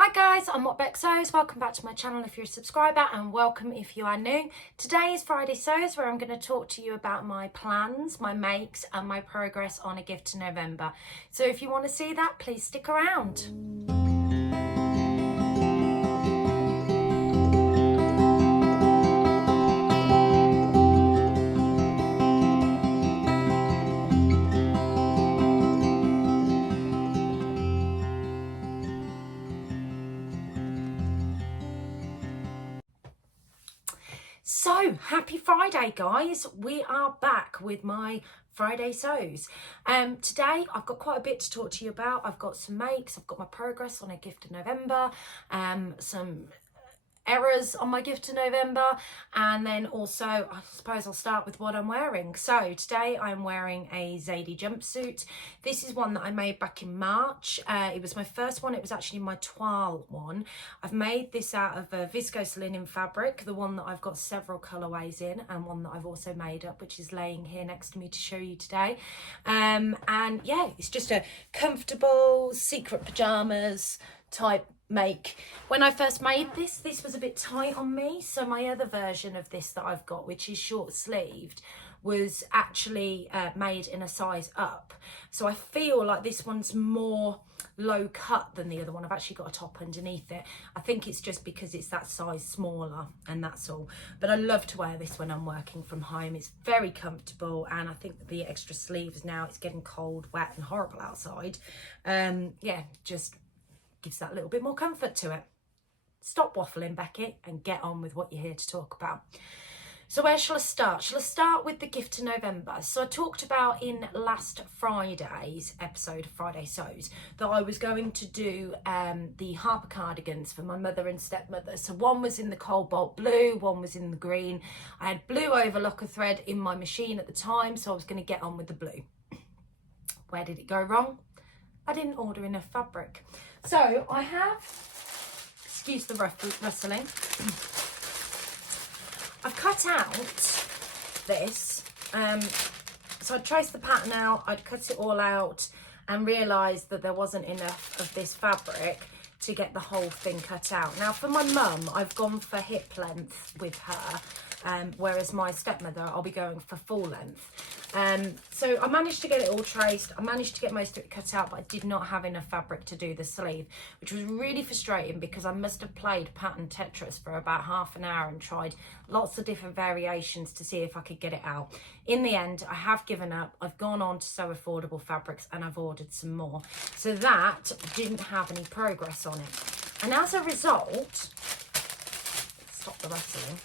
Hi guys, I'm What Beck Sews. Welcome back to my channel if you're a subscriber, and welcome if you are new. Today is Friday Sews, where I'm going to talk to you about my plans, my makes and my progress on a gift to November. So if you want to see that, please stick around. So, happy Friday, guys. We are back with my Friday Sews. Today, I've got quite a bit to talk to you about. I've got some makes, I've got my progress on a gift in November, some errors on my gift to November, and then also I suppose I'll start with what I'm wearing. So today I'm wearing a Zadie jumpsuit. This is one that I made back in March. It was my first one. It was actually my toile one. I've made this out of a viscose linen fabric, the one that I've got several colorways in, and one that I've also made up, which is laying here next to me to show you today. And yeah, it's just a comfortable secret pajamas type make. When I first made this was a bit tight on me, so my other version of this that I've got, which is short sleeved, was actually made in a size up. So I feel like this one's more low cut than the other one. I've actually got a top underneath it. I think it's just because it's that size smaller, and that's all. But I love to wear this when I'm working from home. It's very comfortable, and I think that the extra sleeves, now it's getting cold, wet and horrible outside, yeah, just gives that little bit more comfort to it. Stop waffling, Becky, and get on with what you're here to talk about. So where shall I start? Shall I start with the gift to November? So I talked about in last Friday's episode of Friday Sews that I was going to do the Harper cardigans for my mother and stepmother. So one was in the cobalt blue, one was in the green. I had blue overlocker thread in my machine at the time, so I was going to get on with the blue. Where did it go wrong? I didn't order enough fabric. So I have, excuse the rustling, I've cut out this, so I traced the pattern out, I'd cut it all out and realised that there wasn't enough of this fabric to get the whole thing cut out. Now for my mum, I've gone for hip length with her, whereas my stepmother, I'll be going for full length. So I managed to get it all traced. I managed to get most of it cut out, but I did not have enough fabric to do the sleeve, which was really frustrating because I must have played pattern Tetris for about half an hour and tried lots of different variations to see if I could get it out. In the end, I have given up. I've gone on to Sew Affordable Fabrics and I've ordered some more. So that didn't have any progress on it. And as a result, stop the rustling.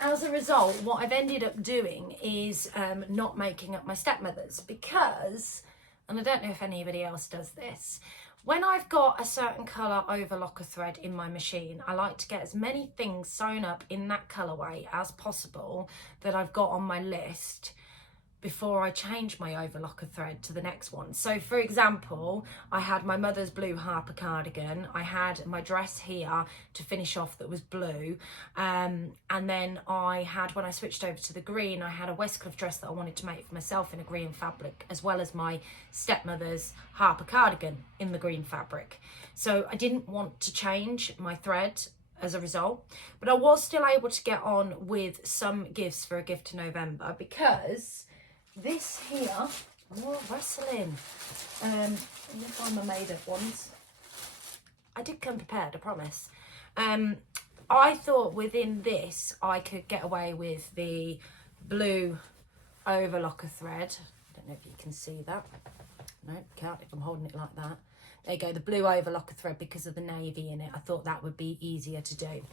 As a result, what I've ended up doing is not making up my stepmother's, because, and I don't know if anybody else does this, when I've got a certain colour overlocker thread in my machine, I like to get as many things sewn up in that colourway as possible that I've got on my list before I change my overlocker thread to the next one. So for example, I had my mother's blue Harper cardigan, I had my dress here to finish off that was blue, and then I had, when I switched over to the green, I had a Westcliff dress that I wanted to make for myself in a green fabric, as well as my stepmother's Harper cardigan in the green fabric. So I didn't want to change my thread as a result, but I was still able to get on with some gifts for a gift to November, because this here, more rustling. Let me find my made up ones. I did come prepared, I promise. I thought within this I could get away with the blue overlocker thread. I don't know if you can see that. No, can't if I'm holding it like that. There you go, the blue overlocker thread, because of the navy in it. I thought that would be easier to do.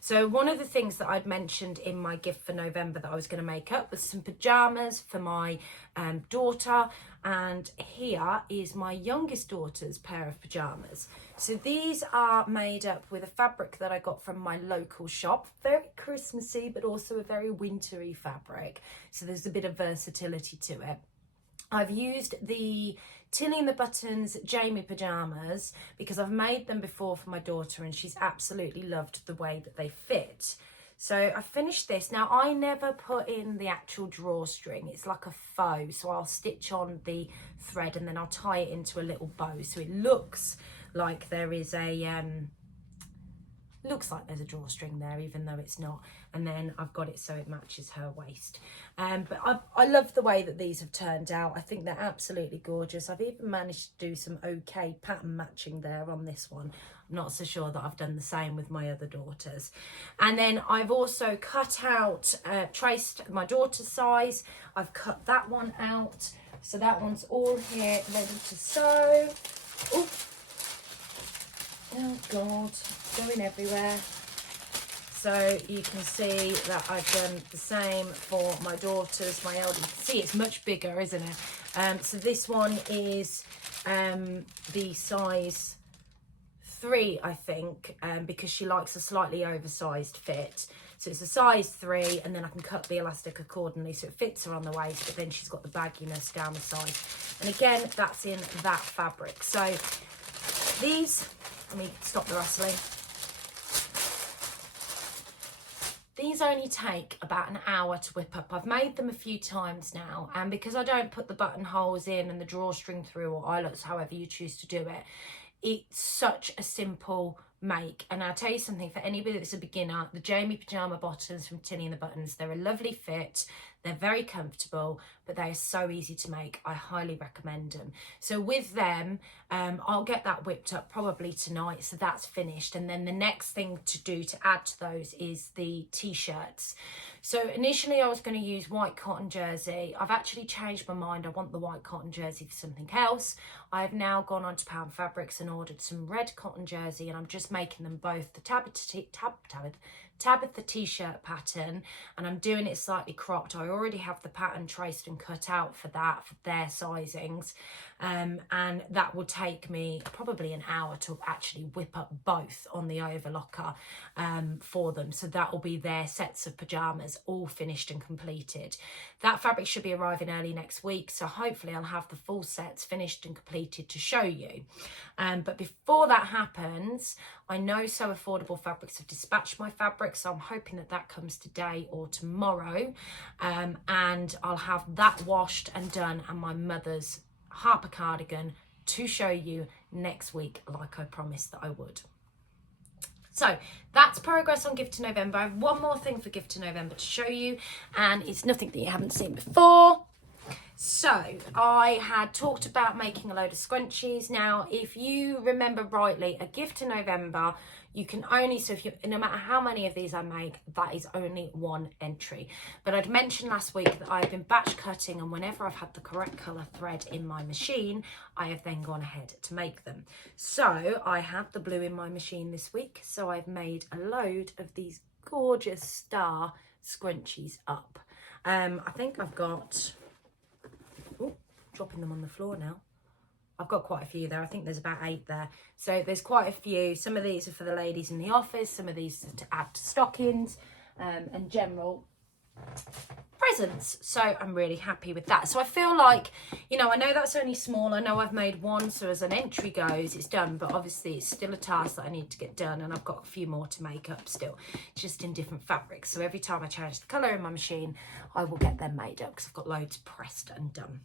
So one of the things that I'd mentioned in my gift for November that I was going to make up was some pajamas for my daughter. And here is my youngest daughter's pair of pajamas. So these are made up with a fabric that I got from my local shop. Very Christmassy, but also a very wintry fabric. So there's a bit of versatility to it. I've used the Tilly and the Buttons Jamie pajamas because I've made them before for my daughter and she's absolutely loved the way that they fit. So I finished this. Now I never put in the actual drawstring. It's like a faux. So I'll stitch on the thread and then I'll tie it into a little bow. So it looks like there is a looks like there's a drawstring there, even though it's not. And then I've got it so it matches her waist. But I love the way that these have turned out. I think they're absolutely gorgeous. I've even managed to do some okay pattern matching there on this one. I'm not so sure that I've done the same with my other daughters. And then I've also cut out, traced my daughter's size. I've cut that one out. So that one's all here ready to sew. Ooh. Oh God, going everywhere. So you can see that I've done the same for my daughters, my eldest. You can see it's much bigger, isn't it? So this one is the size 3, I think, because she likes a slightly oversized fit. So it's a size 3, and then I can cut the elastic accordingly so it fits her on the waist, but then she's got the bagginess down the side. And again, that's in that fabric. So these, let me stop the rustling. These only take about an hour to whip up. I've made them a few times now, and because I don't put the buttonholes in and the drawstring through, or eyelets, however you choose to do it, it's such a simple make. And I'll tell you something, for anybody that's a beginner, the Jamie Pyjama bottoms from Tinny and the Buttons, they're a lovely fit, they're very comfortable, but they are so easy to make. I highly recommend them. So with them, I'll get that whipped up probably tonight, so that's finished. And then the next thing to do to add to those is the t-shirts. So initially I was going to use white cotton jersey. I've actually changed my mind. I want the white cotton jersey for something else. I've now gone on to Pound Fabrics and ordered some red cotton jersey, and I'm just making them both the Tabitha t-shirt pattern, and I'm doing it slightly cropped. I already have the pattern traced and cut out for that, for their sizings, and that will take me probably an hour to actually whip up both on the overlocker for them. So that will be their sets of pajamas all finished and completed. That fabric should be arriving early next week, so hopefully I'll have the full sets finished and completed to show you. But before that happens, I know So Affordable Fabrics have dispatched my fabric, so I'm hoping that that comes today or tomorrow, and I'll have that washed and done, and my mother's Harper cardigan to show you next week, like I promised that I would. So that's progress on Gift to November. I have one more thing for Gift to November to show you, and it's nothing that you haven't seen before. So I had talked about making a load of scrunchies. Now, if you remember rightly, a Gift to November, you can only, so if you, no matter how many of these I make, that is only one entry. But I'd mentioned last week that I've been batch cutting, and whenever I've had the correct colour thread in my machine, I have then gone ahead to make them. So I have the blue in my machine this week, so I've made a load of these gorgeous star scrunchies up. I think I've got, oh, dropping them on the floor now. I've got quite a few there. I think there's about 8 there. So there's quite a few. Some of these are for the ladies in the office. Some of these are to add to stockings and general presents. So I'm really happy with that. So I feel like, you know, I know that's only small. I know I've made one, so as an entry goes, it's done. But obviously it's still a task that I need to get done, and I've got a few more to make up still, just in different fabrics. So every time I change the colour in my machine, I will get them made up because I've got loads pressed and done.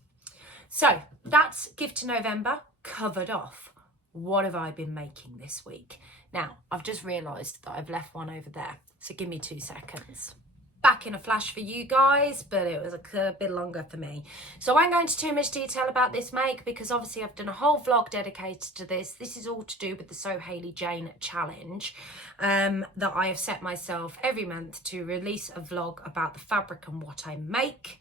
So that's Gift to November covered off. What have I been making this week? Now, I've just realised that I've left one over there. So give me 2 seconds. Back in a flash for you guys, but it was a bit longer for me. So I won't go into too much detail about this make, because obviously I've done a whole vlog dedicated to this. This is all to do with the So Hayley Jane challenge that I have set myself every month to release a vlog about the fabric and what I make.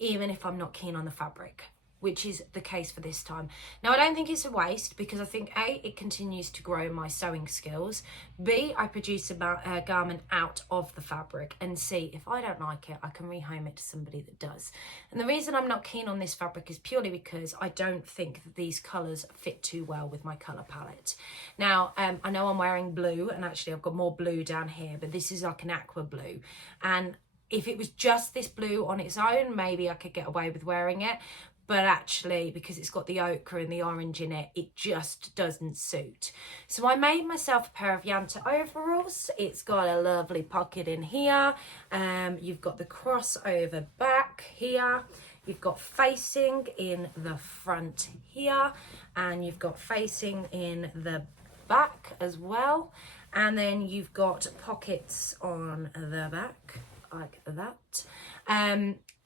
Even if I'm not keen on the fabric, which is the case for this time. Now, I don't think it's a waste, because I think A, it continues to grow my sewing skills, B, I produce a garment out of the fabric, and C, if I don't like it, I can rehome it to somebody that does. And the reason I'm not keen on this fabric is purely because I don't think that these colours fit too well with my colour palette. Now, I know I'm wearing blue, and actually I've got more blue down here, but this is like an aqua blue, and if it was just this blue on its own, maybe I could get away with wearing it. But actually, because it's got the ochre and the orange in it, it just doesn't suit. So I made myself a pair of Yanta overalls. It's got a lovely pocket in here. You've got the crossover back here. You've got facing in the front here, and you've got facing in the back as well. And then you've got pockets on the back like that.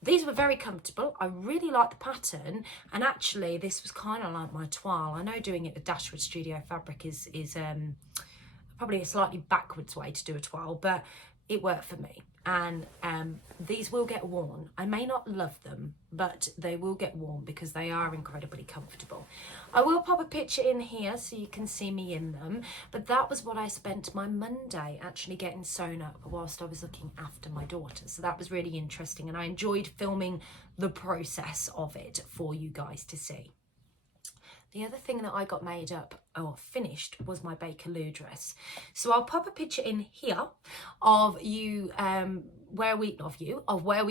These were very comfortable. I really like the pattern, and actually this was kind of like my toile. I know doing it with Dashwood Studio fabric is probably a slightly backwards way to do a toile, but it worked for me. And these will get worn. I may not love them, but they will get worn because they are incredibly comfortable. I will pop a picture in here so you can see me in them, but that was what I spent my Monday actually getting sewn up whilst I was looking after my daughter. So that was really interesting, and I enjoyed filming the process of it for you guys to see. The other thing that I got made up or finished was my Bakerloo dress. So I'll pop a picture in here of you, where we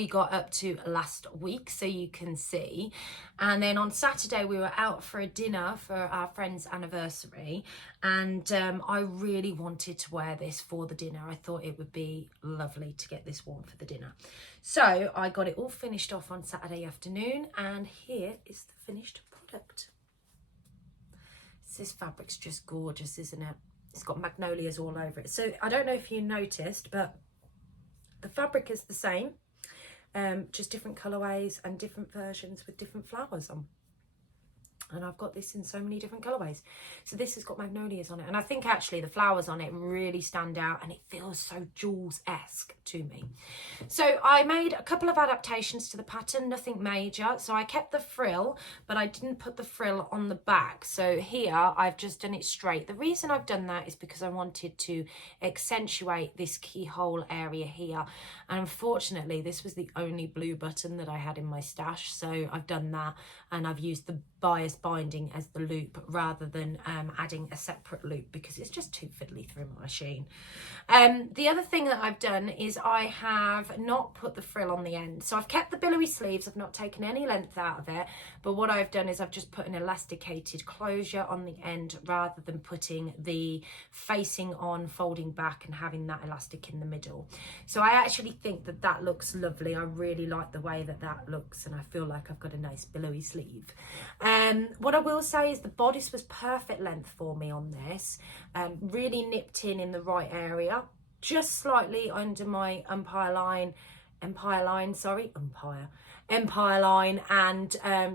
got up to last week so you can see. And then on Saturday we were out for a dinner for our friend's anniversary, and I really wanted to wear this for the dinner. I thought it would be lovely to get this worn for the dinner. So I got it all finished off on Saturday afternoon, and here is the finished product. This fabric's just gorgeous, isn't it? It's got magnolias all over it. So I don't know if you noticed, but the fabric is the same, just different colorways and different versions with different flowers on. And I've got this in so many different colorways. So this has got magnolias on it, and I think actually the flowers on it really stand out, and it feels so Jules-esque to me. So I made a couple of adaptations to the pattern, nothing major. So I kept the frill, but I didn't put the frill on the back. So here I've just done it straight. The reason I've done that is because I wanted to accentuate this keyhole area here, and unfortunately this was the only blue button that I had in my stash, so I've done that, and I've used the bias binding as the loop rather than adding a separate loop because it's just too fiddly through my machine. The other thing that I've done is I have not put the frill on the end. So I've kept the billowy sleeves, I've not taken any length out of it, but what I've done is I've just put an elasticated closure on the end rather than putting the facing on, folding back and having that elastic in the middle. So I actually think that that looks lovely. I really like the way that that looks, and I feel like I've got a nice billowy sleeve. What I will say is the bodice was perfect length for me on this, really nipped in the right area, just slightly under my empire line, and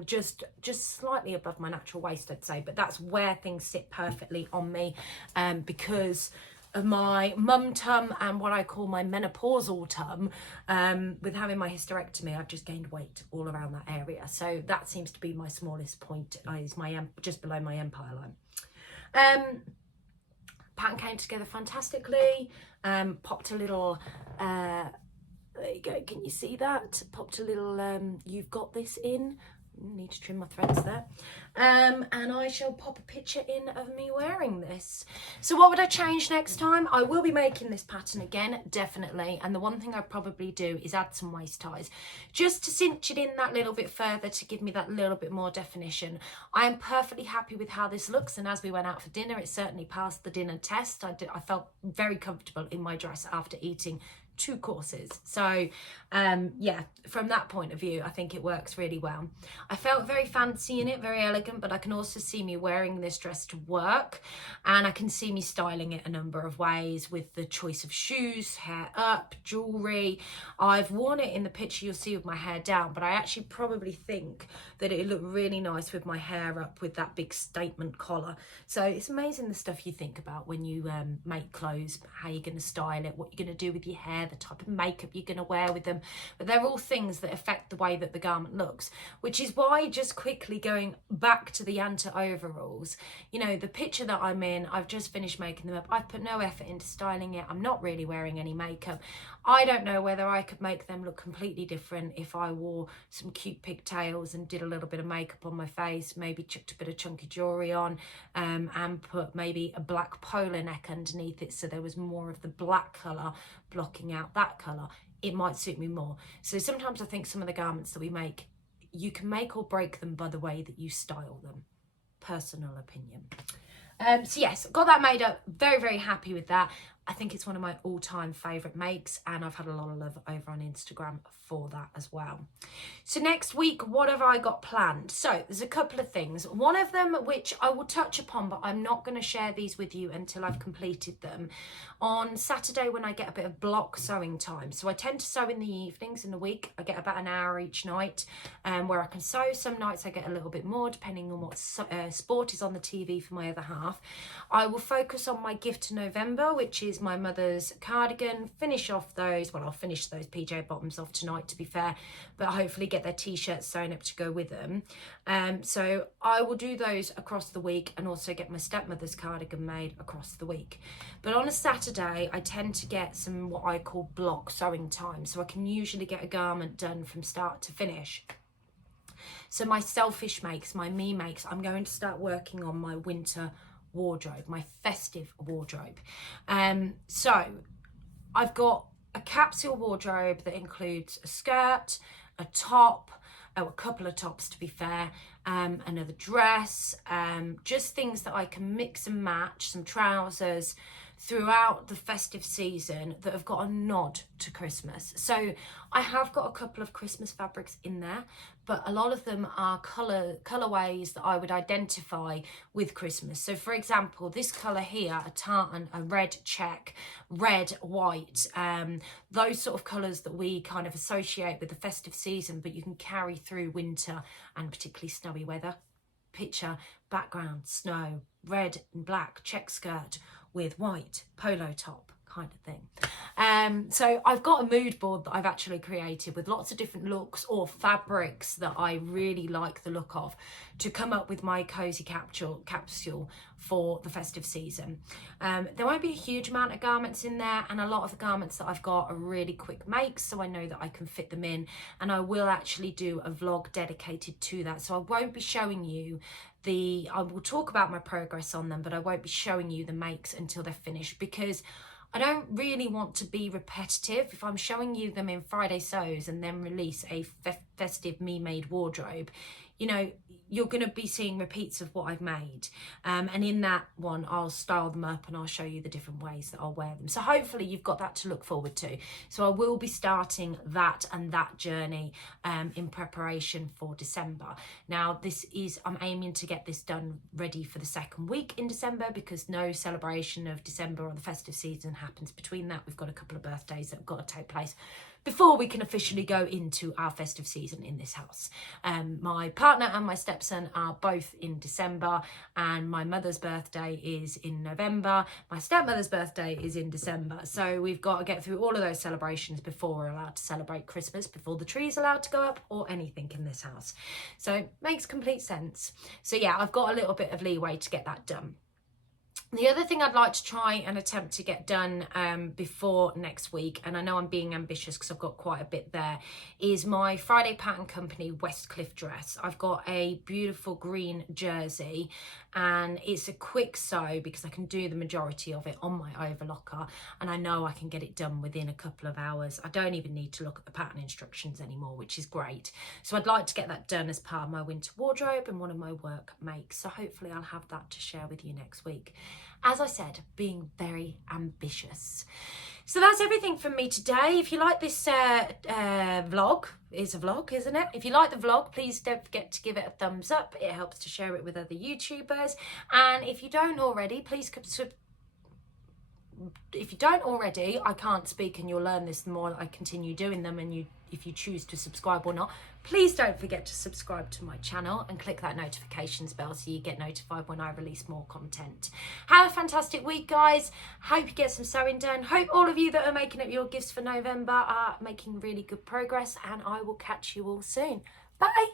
just slightly above my natural waist, I'd say, but that's where things sit perfectly on me, because of my mum tum and what I call my menopausal tum. With having my hysterectomy, I've just gained weight all around that area, so that seems to be my smallest point, is my just below my empire line. Pattern came together fantastically. Popped a little there you go, can you see that? Popped a little you've got this in. Need to trim my threads there. And I shall pop a picture in of me wearing this. So what would I change next time? I will be making this pattern again, definitely, and the one thing I'd probably do is add some waist ties just to cinch it in that little bit further, to give me that little bit more definition. I am perfectly happy with how this looks, and as we went out for dinner, it certainly passed the dinner test. I felt very comfortable in my dress after eating 2 courses. So yeah, from that point of view, I think it works really well. I felt very fancy in it, very elegant, but I can also see me wearing this dress to work, and I can see me styling it a number of ways with the choice of shoes, hair up, jewelry. I've worn it in the picture you'll see with my hair down, but I actually probably think that it looked really nice with my hair up with that big statement collar. So it's amazing the stuff you think about when you make clothes, how you're going to style it, what you're going to do with your hair, the type of makeup you're going to wear with them, but they're all things that affect the way that the garment looks, which is why, just quickly going back to the Yanta overalls, you know, the picture that I'm in, I've just finished making them up. I've put no effort into styling it. I'm not really wearing any makeup. I don't know whether I could make them look completely different if I wore some cute pigtails and did a little bit of makeup on my face, maybe chucked a bit of chunky jewelry on, and put maybe a black polo neck underneath it so there was more of the black colour blocking out that colour. It might suit me more. So sometimes I think some of the garments that we make, you can make or break them by the way that you style them. Personal opinion. So yes, got that made up. Very, very happy with that. I think it's one of my all-time favourite makes, and I've had a lot of love over on Instagram for that as well. So next week, what have I got planned? So there's a couple of things. One of them, which I will touch upon, but I'm not going to share these with you until I've completed them. On Saturday, when I get a bit of block sewing time, so I tend to sew in the evenings in the week. I get about an hour each night where I can sew. Some nights I get a little bit more, depending on what sport is on the TV for my other half. I will focus on my gift to November, which is my mother's cardigan. Finish off those. Well, I'll finish those PJ bottoms off tonight, to be fair, but hopefully get their t-shirts sewn up to go with them. So I will do those across the week, and also get my stepmother's cardigan made across the week. But on a Saturday, I tend to get some what I call block sewing time, so I can usually get a garment done from start to finish. So my selfish makes, my me makes, I'm going to start working on my winter wardrobe, my festive wardrobe. So I've got a capsule wardrobe that includes a skirt, a top, a couple of tops to be fair, another dress, just things that I can mix and match, some trousers throughout the festive season that have got a nod to Christmas. So I have got a couple of Christmas fabrics in there, but a lot of them are colorways that I would identify with Christmas. So for example, this color here, a tartan, a red check, red, white, those sort of colors that we kind of associate with the festive season, but you can carry through winter and particularly snowy weather. Picture background, snow, red and black check skirt with white polo top kind of thing. So I've got a mood board that I've actually created with lots of different looks or fabrics that I really like the look of, to come up with my cozy capsule for the festive season. There won't be a huge amount of garments in there, and a lot of the garments that I've got are really quick makes, so I know that I can fit them in, and I will actually do a vlog dedicated to that. So I won't be showing you I will talk about my progress on them, but I won't be showing you the makes until they're finished, because I don't really want to be repetitive. If I'm showing you them in Friday sews and then release a festive me-made wardrobe, you know, you're going to be seeing repeats of what I've made. And in that one, I'll style them up and I'll show you the different ways that I'll wear them. So hopefully you've got that to look forward to. So I will be starting that and that journey in preparation for December. Now, I'm aiming to get this done ready for the second week in December, because no celebration of December or the festive season happens between that. We've got a couple of birthdays that have got to take place before we can officially go into our festive season in this house. My partner and my stepson are both in December, and my mother's birthday is in November. My stepmother's birthday is in December. So we've got to get through all of those celebrations before we're allowed to celebrate Christmas, before the tree's allowed to go up or anything in this house. So it makes complete sense. So yeah, I've got a little bit of leeway to get that done. The other thing I'd like to try and attempt to get done before next week, and I know I'm being ambitious because I've got quite a bit there, is my Friday Pattern Company Westcliff dress. I've got a beautiful green jersey, and it's a quick sew because I can do the majority of it on my overlocker, and I know I can get it done within a couple of hours. I don't even need to look at the pattern instructions anymore, which is great. So I'd like to get that done as part of my winter wardrobe and one of my work makes. So hopefully I'll have that to share with you next week. As I said, being very ambitious. So that's everything from me today. If you like this vlog, it's a vlog, isn't it? If you like the vlog, please don't forget to give it a thumbs up. It helps to share it with other YouTubers. And if you don't already, please if you don't already, I can't speak and you'll learn this the more I continue doing them, and if you choose to subscribe or not, please don't forget to subscribe to my channel and click that notifications bell so you get notified when I release more content. Have a fantastic week, guys. Hope you get some sewing done. Hope all of you that are making up your gifts for November are making really good progress, and I will catch you all soon. Bye.